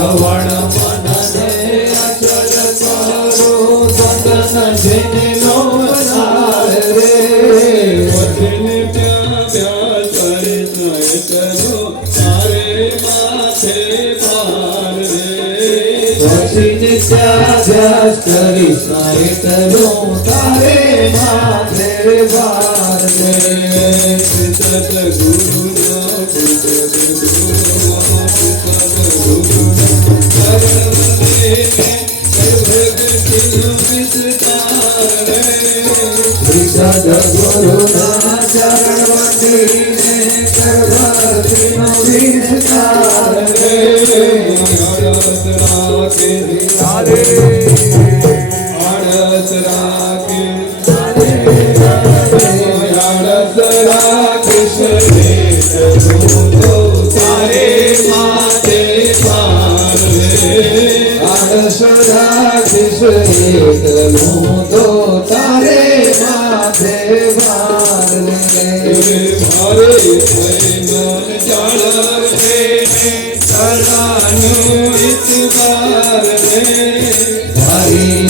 શ્રવણ મનને અચલ કરો સદન જેને નો રે વચન પ્યા કરે કરો તારે માથે ભાર રે વચન ત્યાગ કરી કરો તારે માથે ભાર રે સતગુરુ સદગુરુ ના ચરણ વંદીને કરવતીનો વિસ્તાર રે આળસ રાખે આળસ રાખે આળસ રાખે તારે માથે ભાર રે આળસ રાખે તો તારે માથે ભાર રે ભારે મન જાળવે તરાનું ઇતબાર રે ભારી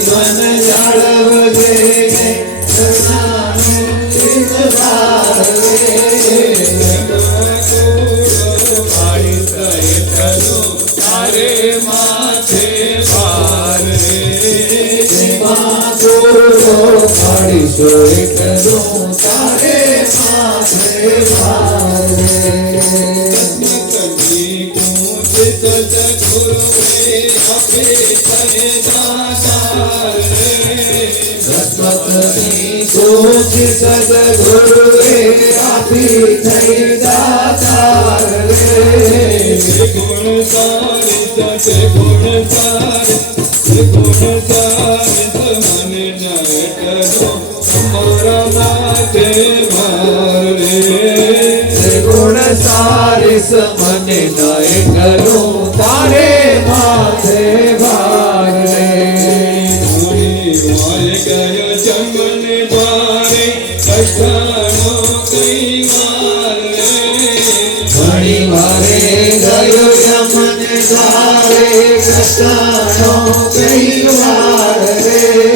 મન જાળવે તરાનું ઇતબાર રે તારે માથે ભાર રે પાડીશો એટલો તારે માથે ભાર રે સદગુરુએ આપે તને દાતાર રે રસમતની કોચ સદગુરુએ આપી થઈ દાતાર રે ગુણ સારી સતે ગુણ સારી મને નય કરો તમારા માથે ભાર રે ગુણ સારીસ મને નય કરો તારે માથે ભાર રે વાય ગયો જમન દ્વારે કષ્ટાનો કઈ વાર રે ઘણી વારે ગયો જમન દ્વારે કષ્ટાનો કઈ વાર રે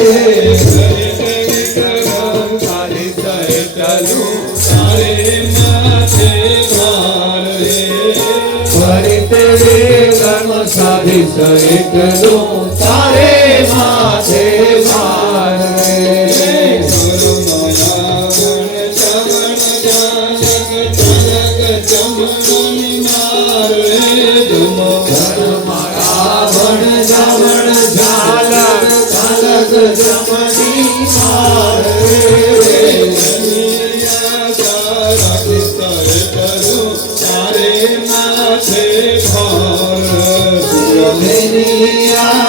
સાધી સૈકલો તારે માથે ભાર રે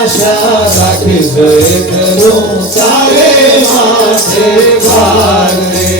આશા રાખી કરો તારે માથે ભાર રે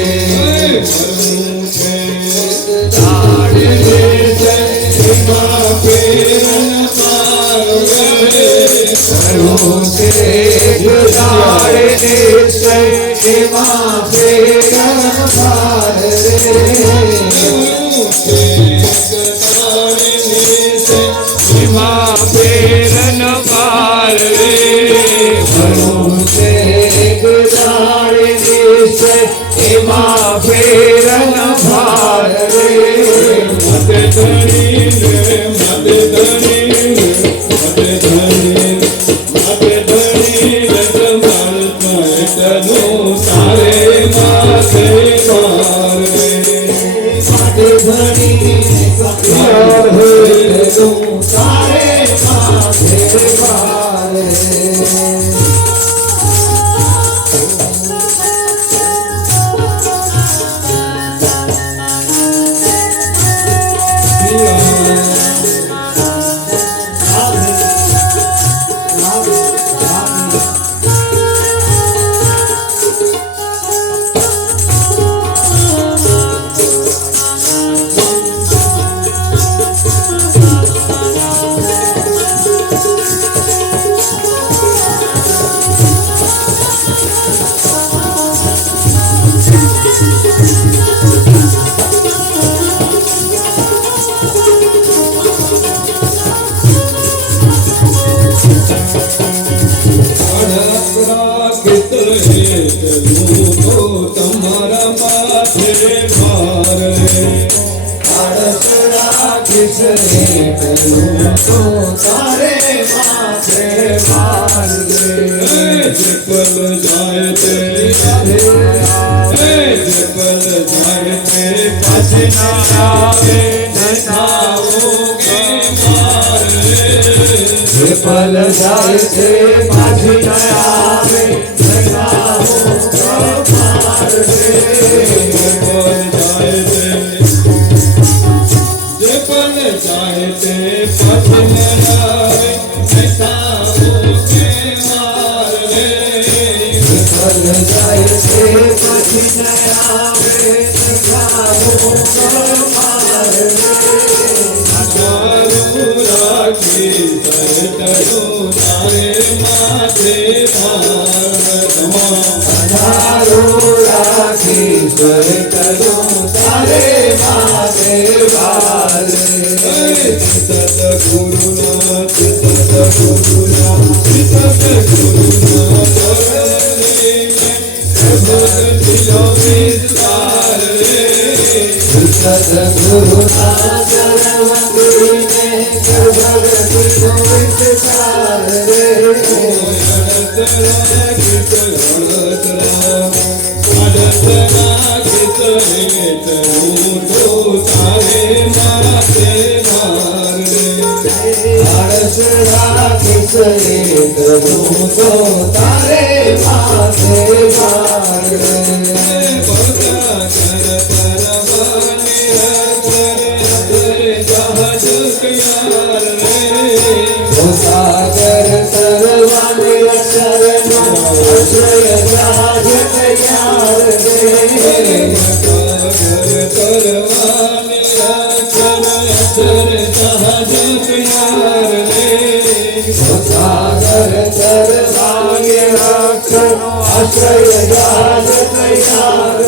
રાખીશ એકલું તો તારે માથે ભાર રે જપલ જાય તે જપલ જાય તે પાછી ના આવે પલ જાય છે પાછી ન આવે જે પલ જાય તે પાછી ન આવે પલ જાય છે પાછી ન આવે રાખી તરું તારે માથે ભાર સદગુરુનાથ તારે માથે ભાર સાગર તરવાને અક્ષરનો આશ્રય રાજ તૈયાર રે સાગર તરવાને અક્ષરનો આશ્રય રાજ તૈયાર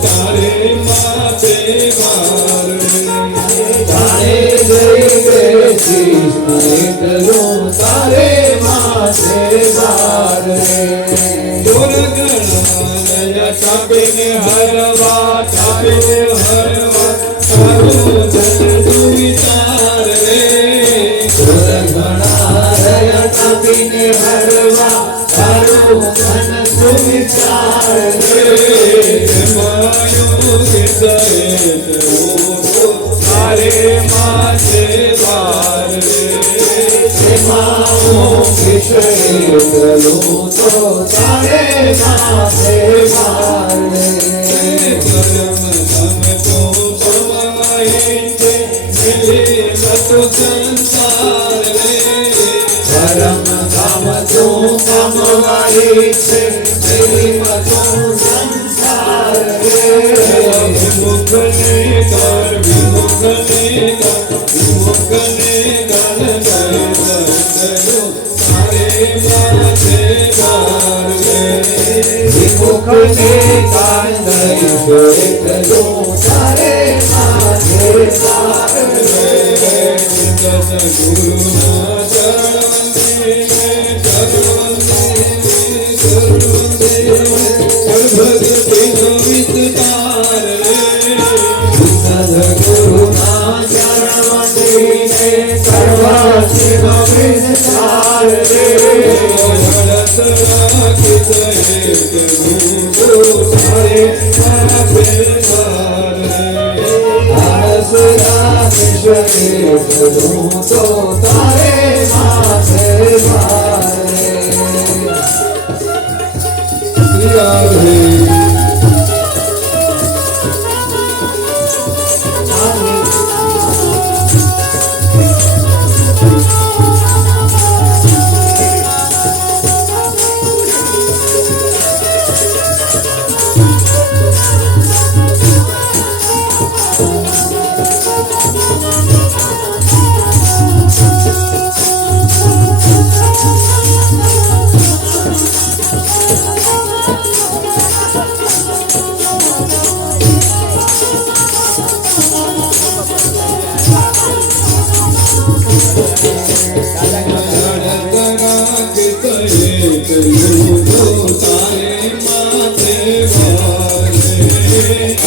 તારે માથે ભાર તારે જઈ બેસીશ એટલું તારે માથે ભાર તાપીને હરવા તાપીને હરવા તારું ધન વિચાર રે ઘણા રયા તાપીને હરવા તારું ધન સુવિચાર તારે માથે ભાર તો તારે માથે ભાર સંસાર પરમ કામ તું કમવાઈ છે તું સંસાર વિમુખને કર વિમુખને કર વિમુખને કર તારે માથે ભાર વિમુખને કાંદઈ એટલું તારે માથે ભાર ગુરુના ભક્તિનો વિસ્તાર સદગુરુના ચરણને સર્વસિનો વિસ્તાર રે તો તારે માથે ભાર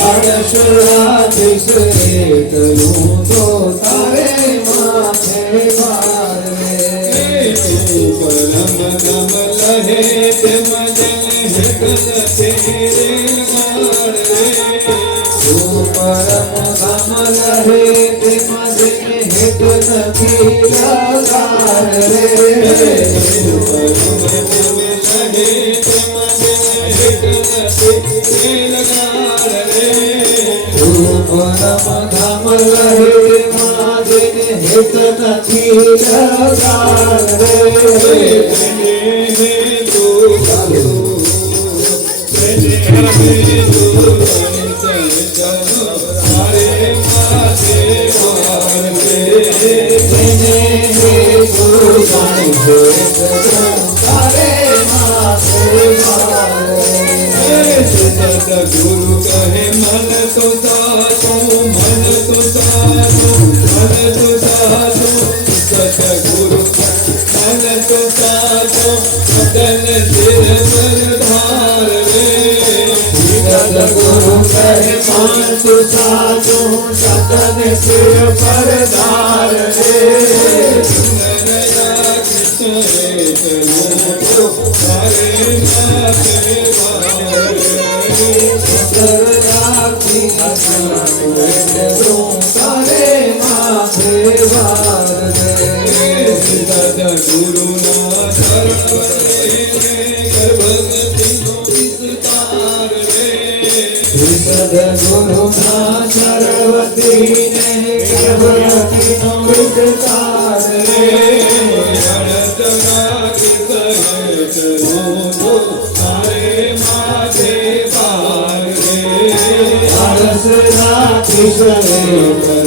આળસ રાખીશ એટલું તો તારે માથે ભાર રે પરમ ગમ લહે તેમ જન હેત નથી રેલગાડ રે તું પરમ ગમ લહે તેમાં જેને હેત નથી લગાર રે પરમ ધામ લહે તેમાં જેને હેત નથી લગાર રે ગુરુ કહે મન તો સાચું મન તો સાચું મન તો સાચું સતગુરુ મન તો સાચું મદન સિર પર ધાર રે સદગુરુ કહે મન તો સાચું સતન સિર પર ધાર રે નયા કૃષ્ણ તારે માથે ભાર ગુરુ ના સદગુરુ ના સરવતી ને ગર્ભવતી નો વિસ્તાર રે આળસ રાખીશ